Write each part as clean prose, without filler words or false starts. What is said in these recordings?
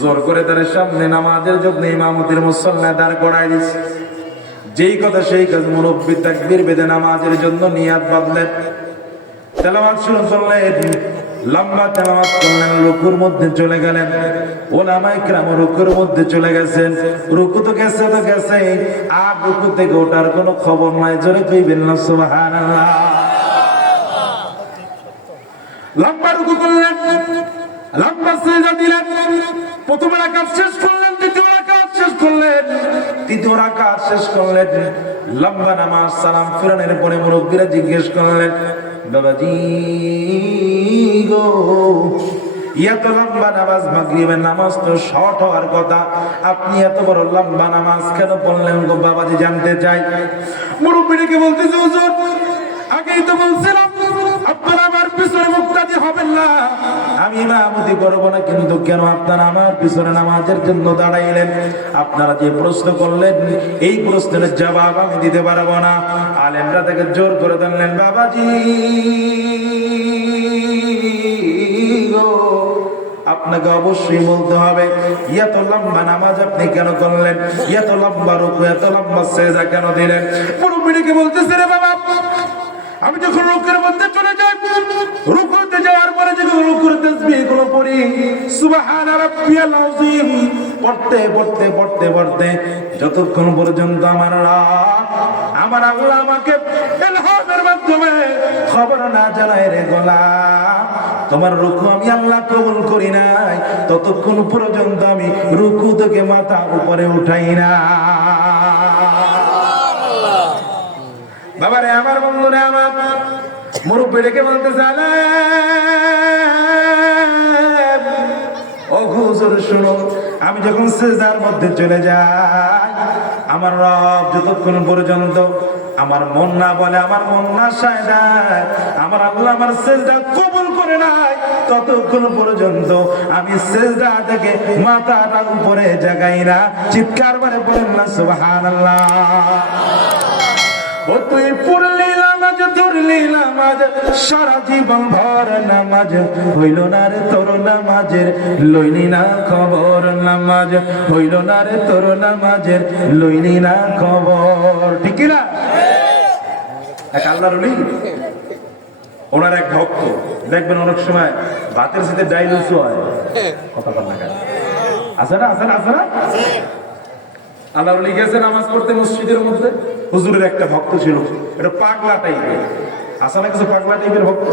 জোর করে তার সামনে নামাজের জন্য ইমামতির মুসল্লা দাঁড় করায় দিচ্ছে। যেই কথা সেই কাজ, মুরব্বি তাকবীর বেঁধে নামাজের জন্য নিয়াত বাঁধলেন, তেলাওয়াত শুরু করলেন, লম্বা তেলাওয়াত করলেন, রুকুর মধ্যে চলে গেলেন। ওলামায়ে কেরাম রুকুর মধ্যে চলে গেছেন। রুকু তো গেছে, আর রুকু থেকে ওঠার কোনো খবর নাই। জোরে কইবেন না সুবহানাল্লাহ। লম্বা রুকু করলেন, লম্বা সিজদা দিলেন, প্রথম রাকাত শেষ করলেন, দ্বিতীয় রাকাত শেষ করলেন, তৃতীয় রাকাত শেষ করলেন। লম্বা নামাজ সালাম ফিরানোর পরে মুরব্বিরা জিজ্ঞেস করলেন, বাবাজি গো, এত লম্বা নামাজ, মাগরিবের নামাজ তো শর্ট হওয়ার কথা, আপনি এত বড় লম্বা নামাজ কেন পড়লেন গো বাবাজি, জানতে চাই। মুরব্বিকে বলতেছে, হুজুর আগেই তো বলছিলাম আপনারা আমার পিছনে মুক্তাদি হবেন না, আমি ইমামতি করব না, কিন্তু কেন আপনারা আমার পিছনে নামাজের জন্য দাঁড়াইলেন? আপনারা যে প্রশ্ন করলেন এই প্রশ্নের জবাব আমি দিতে পারবো না। আলেমরা তাকে জোর করে ধরলেন, বাবাজি গো, আপনাকে অবশ্যই বলতে হবে এত লম্বা নামাজ আপনি কেন করলেন, এত লম্বা রুকু, এত লম্বা সিজদা কেন দিলেন? মুরব্বিকে বলতেছে, রে বাবা, আমি যখন রুকুর মধ্যে চলে যাই, রুকুতে যাওয়ার পরে যখন রুকুর তাসবিহ গুলো পড়ি, সুবহানা রাব্বিয়াল আযীম পড়তে পড়তে পড়তে পড়তে যতক্ষণ পর্যন্ত আমার আল্লাহ আমাকে ইলহামের মাধ্যমে খবর না জানায়, রে গোলাম তোমার রুকু আমি আল্লাহ কবুল করি নাই, ততক্ষণ পর্যন্ত আমি রুকু থেকে মাথা উপরে উঠাই না। বাবারে আমার, বন্ধুরে আমার, মুরব্বিকে বলতেছে, ও হুজুর শুনো, আমি যখন সিজদার মধ্যে চলে যাই, আমার রব যতক্ষণ পর্যন্ত আমার মন না বলে, আমার মন না চায় না, আমার আল্লাহ আমার সিজদা কবুল করে নাই, ততক্ষণ পর্যন্ত আমি সিজদা থেকে মাথাটা উপরে জাগাই না। চিৎকার করে বলেন না সুবহানাল্লাহ। ও তুই পড়লি নামাজ, ধরলি নামাজ, সারা জীবন ভর নামাজ, হইল না রে তোর নামাজের লইলি না খবর, নামাজ হইল না রে তোর নামাজের লইলি না খবর, ঠিক কি না? এক আল্লাহর ওলি, ওনার এক ভক্ত, দেখবেন অনেক সময় ভাতের সাথে ডাইল উঁচু হয়, কথা বল না কেন, আছে না, আছে না, আছে না? আল্লাহর ওলি গেছে নামাজ পড়তে মসজিদের মধ্যে, হুজুরের একটা ভক্ত ছিল, এটা পাগলা টাইপের, আছে না কিছু পাগলা টাইপের ভক্ত?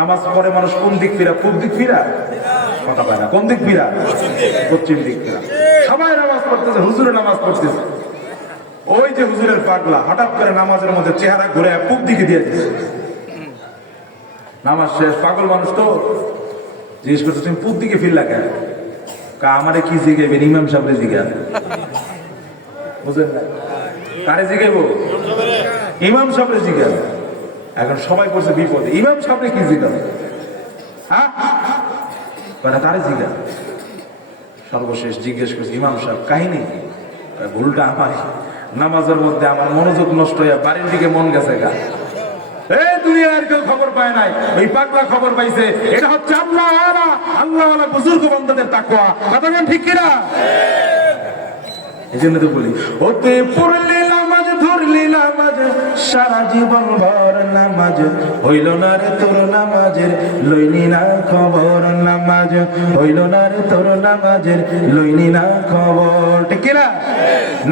নামাজ পড়ে মানুষ কোন দিক ফিরা, পূব দিক ফিরা, কথা পায় না, কোন দিক ফিরা, পশ্চিম দিক ফিরা, সবাই নামাজ পড়তেছে, হুজুরে নামাজ পড়তেছে। ওই যে হুজুরের পাগলা হঠাৎ করে নামাজের মধ্যে চেহারা ঘুরে পূব দিকে দিয়ে দিচ্ছে। নামাজ শেষ, পাগল মানুষ তো জিজ্ঞেস করছে, তুমি পূব দিকে ফিরলা কেন? আমারে কি জিগাইবেন, ইমাম সাহেবরে জিগান, বুঝলেন না? কারে জিগাইবো? ইমাম সাহেবরে জিগান। এখন সবাই পড়ছে বিপদে, ইমাম সাহেবরে কি জিগান? হ্যাঁ, তারে জিগান। সর্বশেষ জিজ্ঞেস করছে, ইমাম সাহেব কাহিনী? ভুলটা আমার, নামাজের মধ্যে আমার মনোযোগ নষ্ট হয়ে বাড়ির দিকে মন গেছে গা। এই দুনিয়ার কেউ খবর পায় নাই, ওই পাগলা খবর পাইছে। এটা হচ্ছে আল্লাহওয়ালা বুজুর্গ বান্দাদের তাকওয়া, কথা বলেন ঠিক কিনা? এই জন্য তো বলি, ওতে পড়লি নামাজ, ধরলি নামাজ, সারা জীবন ভর নামাজ, হইল না রে তোর নামাজের লইলি না খবর, নামাজ হইল না রে তোর নামাজের লইলি না খবর, ঠিক কিনা?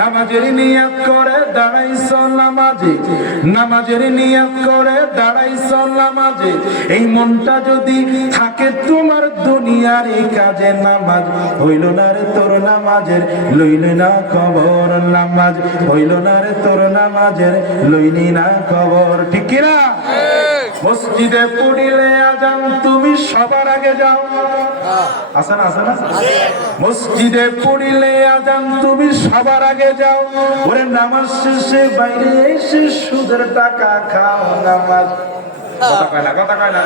নামাজের নিয়াত করে দাঁড়াইছ নামাজে, নামাজের নিয়াত করে দাঁড়াইছ নামাজে, এই মনটা যদি থাকে তোমার দুনিয়ার এই কাজে, নামাজ হইল না রে তোর নামাজের লইলি না খবর, নামাজ হইল না রে তোর নামাজের লইলি না খবর, ঠিক কিনা? মসজিদে পড়িলে আজান তুমি সবার আগে যাও, আছে না, আছে না? মসজিদে পড়িলে আজান তুমি সবার আগে যাও, ওরে নামাজ শেষে বাইরে এসে সুদের টাকা খাও, নামাজ, কথা কয় না, কথা কয় না,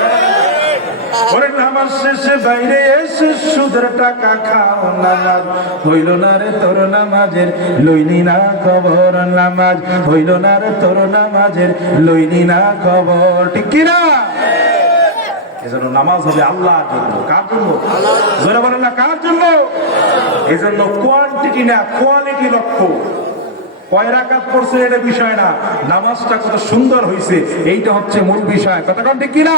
ওরে নামাজ শেষে বাইরে এসে সুদের টাকা খাও, নামাজ হইল না রে তোর নামাজের লইলি না খবর, নামাজ হইল না রে তোর নামাজের লইলি না খবর, ঠিক কিনা? এজন্য নামাজ হবে আল্লাহর জন্য। কার জন্য? জোরে বলেন না, কার জন্য? এজন্য কোয়ান্টিটি না কোয়ালিটি লক্ষ্য। কয় রাকাত পড়ছে এটা বিষয় না, নামাজটা কত সুন্দর হয়েছে এইটা হচ্ছে মূল বিষয়। কথা কোন ঠিক কিনা?